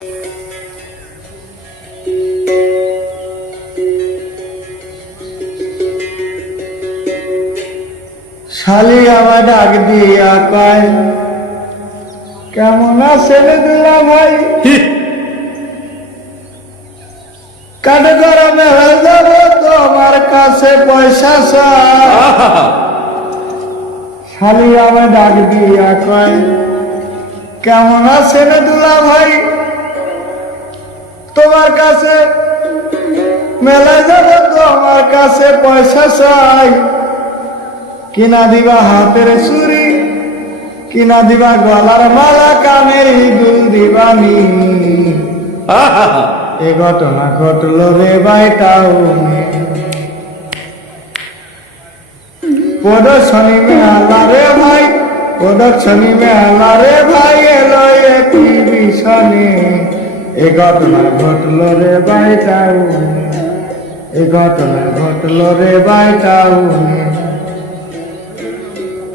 শালি আমার ডাক দিয়া কয়, কেমন আছেন দুলা ভাই? কাঠে গরমে হয়ে যাবো তোমার কাছে পয়সা চাই। শালি আমার ডাক দিয়া কয়, কেমন আছেন দুলা ভাই? তোমার কাছে মেলায় যাবো তোমার কাছে পয়সা চাই। কিনা দিবা হাতের চুরি, কিনা দিবা গলার মালা, কানের দুল দিবানি। এ ঘটনা ঘটলো রে ভাই টাউনে, প্রদর্শনী মেলা রে ভাই, প্রদর্শনী মেলা রে ভাই, এলো এক্সিবিশনে। এ ঘটনা ঘটলো রে ভাই টাউনে, এ ঘটনা ঘটলো রে ভাই টাউনে।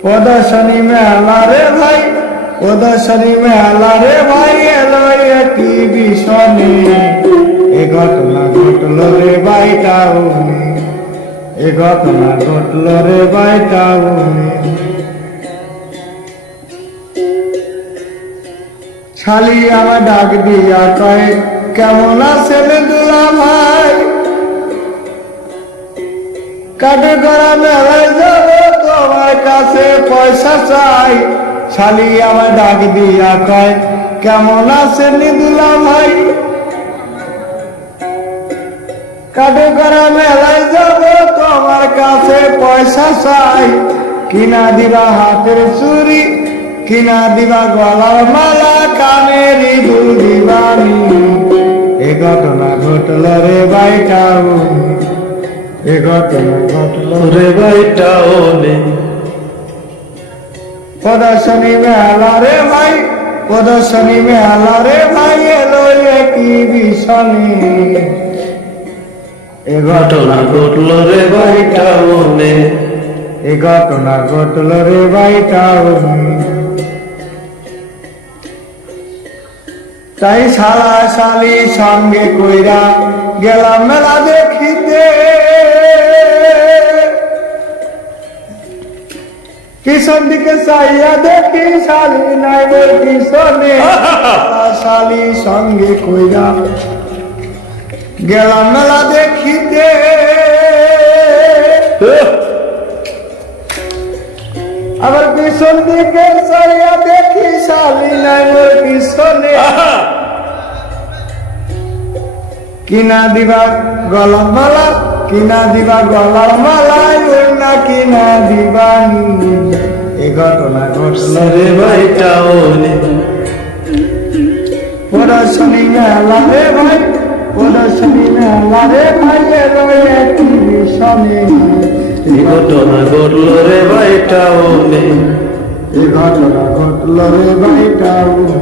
প্রদর্শনী মেলা রে ভাই, প্রদর্শনী মেলা রে ভাই, এলো এক্সিবিশনে। এ ঘটনা ঘটলো রে ভাই টাউনে, এ ঘটনা ঘটলো রে ভাই টাউনে। শালি আমার ডাক দিয়া কয়, কেমন আছেন দুলা ভাই? কাঠে গড়া মেলায় যাবো তোমার কাছে পয়সা চাই। শালি আমার ডাক দিয়া কয়, কেমন আছেন দুলা ভাই? কাঠে গড়া মেলায় যাবো তোমার কাছে পয়সা চাই। কিনা দিবা হাতের চুরি, কিনা দিবা গলার মালা, কানের দুল দিবানি। এ ঘটনা ঘটলো রে ভাই টাউনে, এ ঘটনা ঘটলো রে ভাই টাউনে। প্রদর্শনী মেলা রে ভাই, প্রদর্শনী মেলা রে ভাই, এলো এক্সিবিশনে। এ ঘটনা ঘটলো রে ভাই টাউনে, এ ঘটনা ঘটলো রে ভাই টাউনে। তাই শালা শালি সঙ্গে কইরা গেলাম মেলা দেখিতে। পিছন দিকে চাইয়া দেখি শালি নাই ওর পিছনে। শালা শালি সঙ্গে কইরা গেলাম মেলা দেখিতে। আবার পিছন দিকে চাইয়া দেখি শালি নাই ওর পিছনে। কিনা দিবা গলার মালা, কিনা দিবা গলার মালা, না কিনা দিবানি। এ ঘটনা ঘটলো রে ভাই টাউনে। প্রদর্শনী মেলা রে ভাই, প্রদর্শনী মেলা রে ভাই, এলো এক্সিবিশনে। এ ঘটনা ঘটলো রে ভাই টাউনে, এ ঘটনা ঘটলো রে ভাই টাউনে।